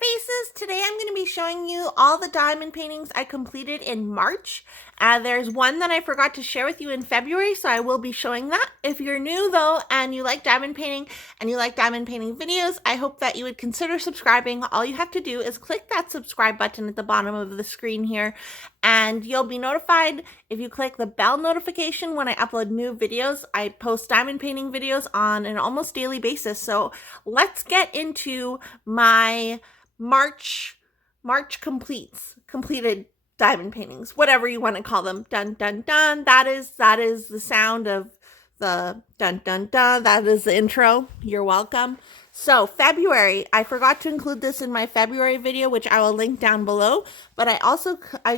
faces. Today I'm going to be showing you all the diamond paintings I completed in March. There's one that I forgot to share with you in February, so I will be showing that. If you're new though and you like diamond painting and you like diamond painting videos, I hope that you would consider subscribing. All you have to do is click that subscribe button at the bottom of the screen here, and you'll be notified if you click the bell notification when I upload new videos. I post diamond painting videos on an almost daily basis. So let's get into my March completed diamond paintings, whatever you want to call them. Dun dun dun. That is the sound of the dun dun dun. That is the intro. You're welcome. So February, I forgot to include this in my February video, which I will link down below, but I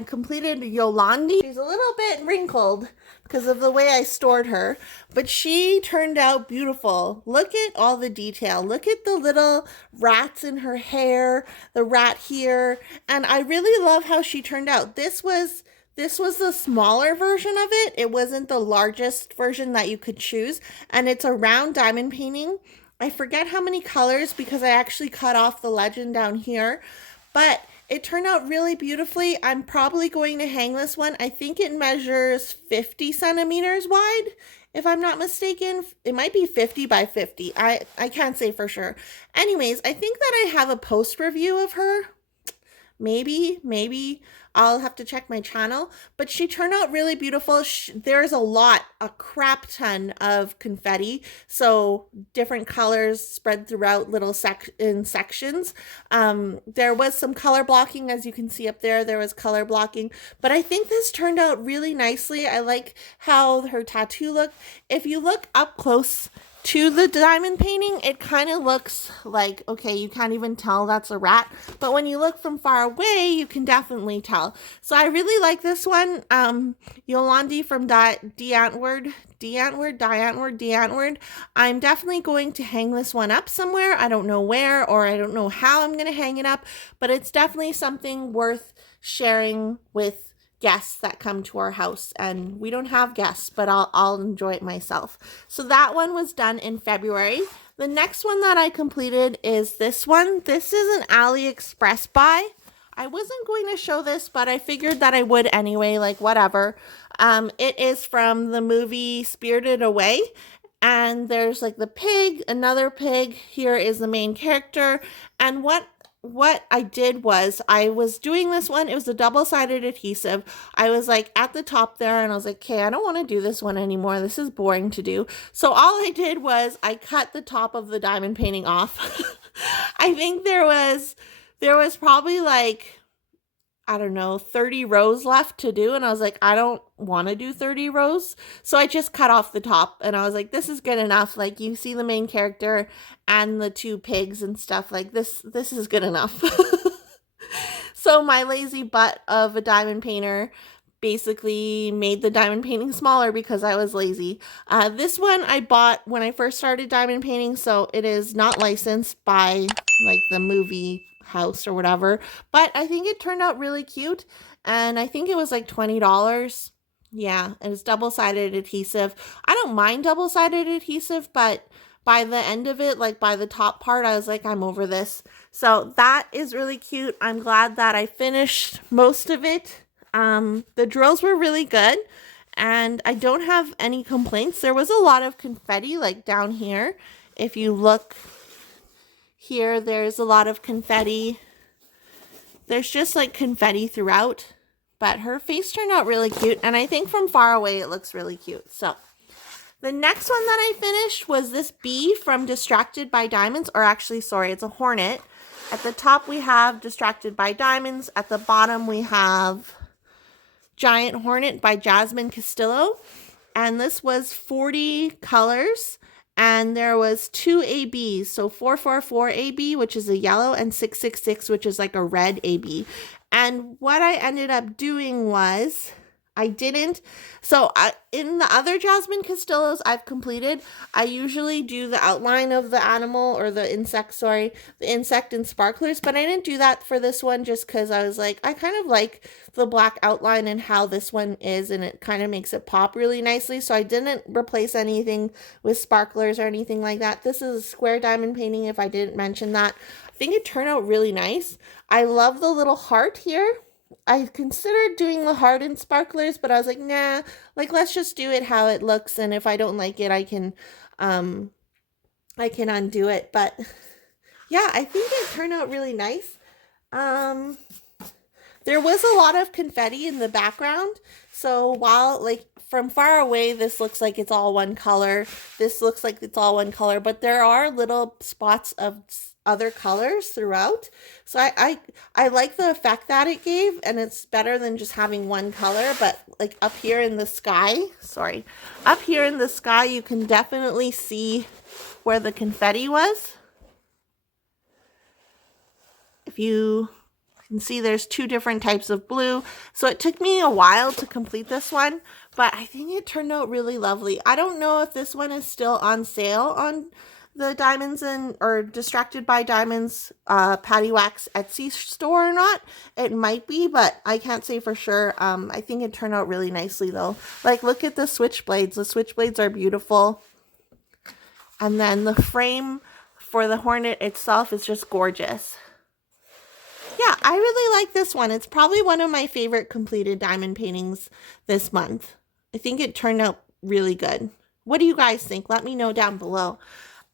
completed Yolandi. She's a little bit wrinkled because of the way I stored her, but she turned out beautiful. Look at all the detail. Look at the little rats in her hair, the rat here, and I really love how she turned out. This was the smaller version of it. It wasn't the largest version that you could choose, and it's a round diamond painting. I forget how many colors because I actually cut off the legend down here, but it turned out really beautifully. I'm probably going to hang this one. I think it measures 50 centimeters wide, if I'm not mistaken. It might be 50 by 50. I can't say for sure. Anyways, I think that I have a post review of her. Maybe I'll have to check my channel, but she turned out really beautiful. There's a crap ton of confetti, so different colors spread throughout little sections. There was some color blocking, as you can see up there. There was color blocking, but I think this turned out really nicely. I like how her tattoo looked. If you look up close to the diamond painting, it kind of looks like, okay, you can't even tell that's a rat, but when you look from far away, you can definitely tell. So I really like this one. Yolandi from D'Antwoord. I'm definitely going to hang this one up somewhere. I don't know where, or I don't know how I'm going to hang it up, but it's definitely something worth sharing with guests that come to our house, and we don't have guests, but I'll enjoy it myself. So that one was done in February. The next one that I completed is this one. This is an AliExpress buy. I wasn't going to show this, but I figured that I would anyway, like whatever. It is from the movie Spirited Away, and there's like the pig, another pig. Here is the main character, and what I did was I was doing this one. It was a double-sided adhesive. I was like at the top there, and I was like, okay, I don't want to do this one anymore. This is boring to do. So all I did was I cut the top of the diamond painting off. I think there was probably like, I don't know, 30 rows left to do. And I was like, I don't want to do 30 rows. So I just cut off the top, and I was like, this is good enough. Like, you see the main character and the two pigs and stuff. Like, this is good enough. So my lazy butt of a diamond painter basically made the diamond painting smaller because I was lazy. This one I bought when I first started diamond painting, so it is not licensed by like the movie house or whatever, but I think it turned out really cute, and I think it was like $20. Yeah, it was double-sided adhesive. I don't mind double-sided adhesive, but by the end of it, like by the top part, I was like, I'm over this. So that is really cute. I'm glad that I finished most of it. The drills were really good, and I don't have any complaints. There was a lot of confetti like down here. If you look here, there's a lot of confetti. There's just like confetti throughout, but her face turned out really cute, and I think from far away it looks really cute. So the next one that I finished was this bee from Distracted by Diamonds, or actually, sorry, it's a hornet. At the top we have Distracted by Diamonds. At the bottom we have Giant Hornet by Jasmine Castillo, and this was 40 colors. And there was 2 ABs, so 444 AB, which is a yellow, and 666, which is like a red AB. And what I ended up doing was in the other Jasmine Castillos I've completed, I usually do the outline of the animal, or the insect in sparklers, but I didn't do that for this one just because I was like, I kind of like the black outline and how this one is, and it kind of makes it pop really nicely, so I didn't replace anything with sparklers or anything like that. This is a square diamond painting, if I didn't mention that. I think it turned out really nice. I love the little heart here. I considered doing the heart in sparklers, but I was like, nah, like let's just do it how it looks, and if I don't like it, I can undo it. But yeah, I think it turned out really nice. There was a lot of confetti in the background, so while like from far away this looks like it's all one color, this looks like it's all one color, but there are little spots of other colors throughout. So I like the effect that it gave, and it's better than just having one color. But like up here in the sky, you can definitely see where the confetti was. If you can see, there's two different types of blue. So it took me a while to complete this one, but I think it turned out really lovely. I don't know if this one is still on sale on the Diamonds or Distracted by Diamonds Patty Wax Etsy store or not. It might be, but I can't say for sure. I think it turned out really nicely though. Like, look at the switchblades. The switchblades are beautiful. And then the frame for the Hornet itself is just gorgeous. Yeah, I really like this one. It's probably one of my favorite completed diamond paintings this month. I think it turned out really good. What do you guys think? Let me know down below.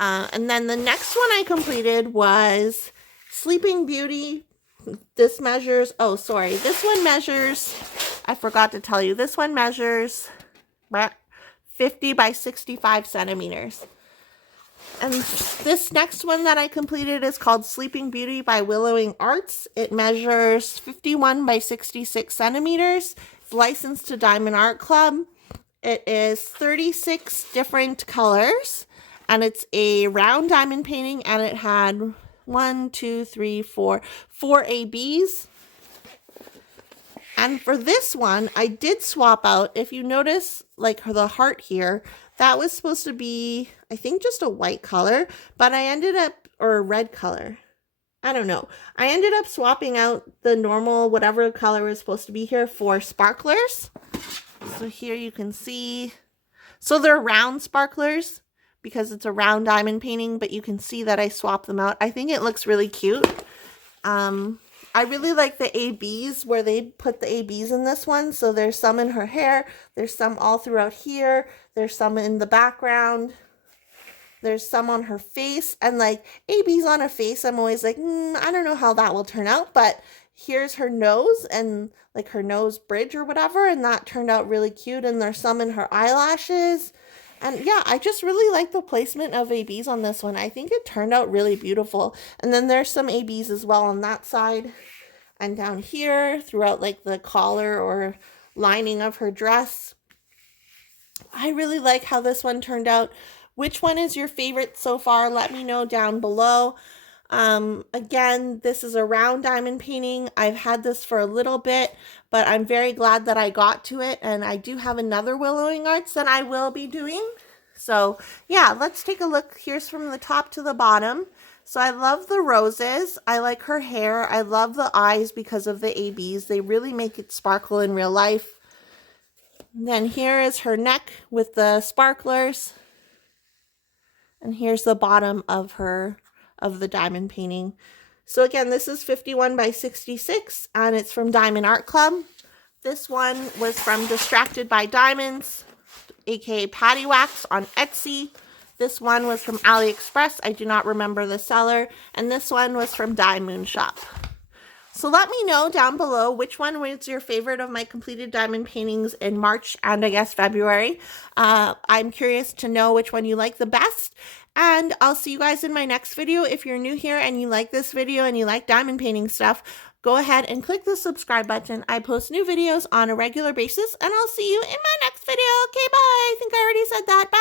And then the next one I completed was Sleeping Beauty. This measures, this one measures, I forgot to tell you, this one measures 50 by 65 centimeters. And this next one that I completed is called Sleeping Beauty by Willowing Arts. It measures 51 by 66 centimeters. It's licensed to Diamond Art Club. It is 36 different colors, and it's a round diamond painting, and it had 4 ABs. And for this one, I did swap out, if you notice, like the heart here, that was supposed to be, I think, just a white color, but I ended up, or a red color. I don't know. I ended up swapping out the normal, whatever color was supposed to be here, for sparklers. So here you can see, so they're round sparklers because it's a round diamond painting, but you can see that I swapped them out. I think it looks really cute. I really like the ABs, where they put the ABs in this one. So there's some in her hair, there's some all throughout here, there's some in the background, there's some on her face, and like ABs on a face, I'm always like, I don't know how that will turn out, but here's her nose and like her nose bridge or whatever, and that turned out really cute. And there's some in her eyelashes. And yeah, I just really like the placement of ABs on this one. I think it turned out really beautiful. And then there's some ABs as well on that side and down here throughout like the collar or lining of her dress. I really like how this one turned out. Which one is your favorite so far? Let me know down below. Again, this is a round diamond painting. I've had this for a little bit, but I'm very glad that I got to it, and I do have another Willowing Arts that I will be doing. So yeah, let's take a look. Here's from the top to the bottom. So I love the roses. I like her hair. I love the eyes because of the ABs. They really make it sparkle in real life. And then here is her neck with the sparklers. And here's the bottom of the diamond painting. So again, this is 51 by 66, and it's from Diamond Art Club. This one was from Distracted by Diamonds, aka Patty Wax on Etsy. This one was from AliExpress. I do not remember the seller. And this one was from DIYMoonshop. So let me know down below which one was your favorite of my completed diamond paintings in March and I guess February. I'm curious to know which one you like the best. And I'll see you guys in my next video. If you're new here and you like this video and you like diamond painting stuff, go ahead and click the subscribe button. I post new videos on a regular basis, and I'll see you in my next video. Okay, bye. I think I already said that. Bye.